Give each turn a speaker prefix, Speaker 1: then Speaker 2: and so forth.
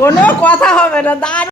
Speaker 1: কোনো কথা হবে না। দাঁড়